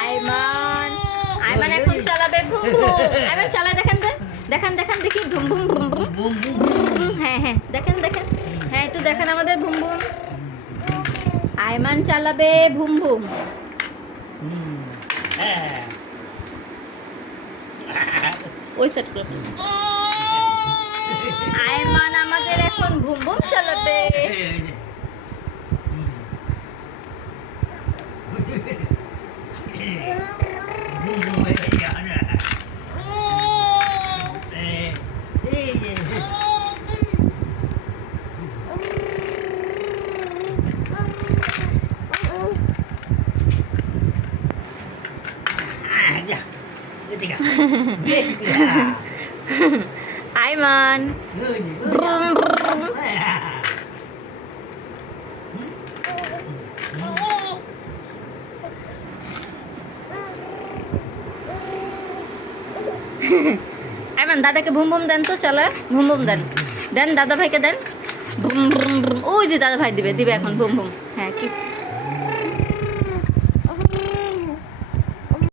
আইমান আইমান এখন চালাবে ভুম ভুম। আইমান চালায় দেখেন দেখেন দেখেন দেখি ভুম ভুম ভুম ভুম। হ্যাঁ হ্যাঁ দেখেন দেখেন, হ্যাঁ একটু দেখেন আমাদের ভুম ভুম। আইমান চালাবে ভুম ভুম। ওই সেট করে আইমান আমাদের এখন ভুম ভুম চালাবে। Aiman. Brum, brum. Aiman দাদাকে ভুম ভুম দেন তো, চলা ভুম ভুম দেন দেন দাদা ভাইকে দেন। ভুম ভুম ভুম। ওই যে দাদা ভাই দিবে দিবে এখন ভুম ভুম। হ্যাঁ কি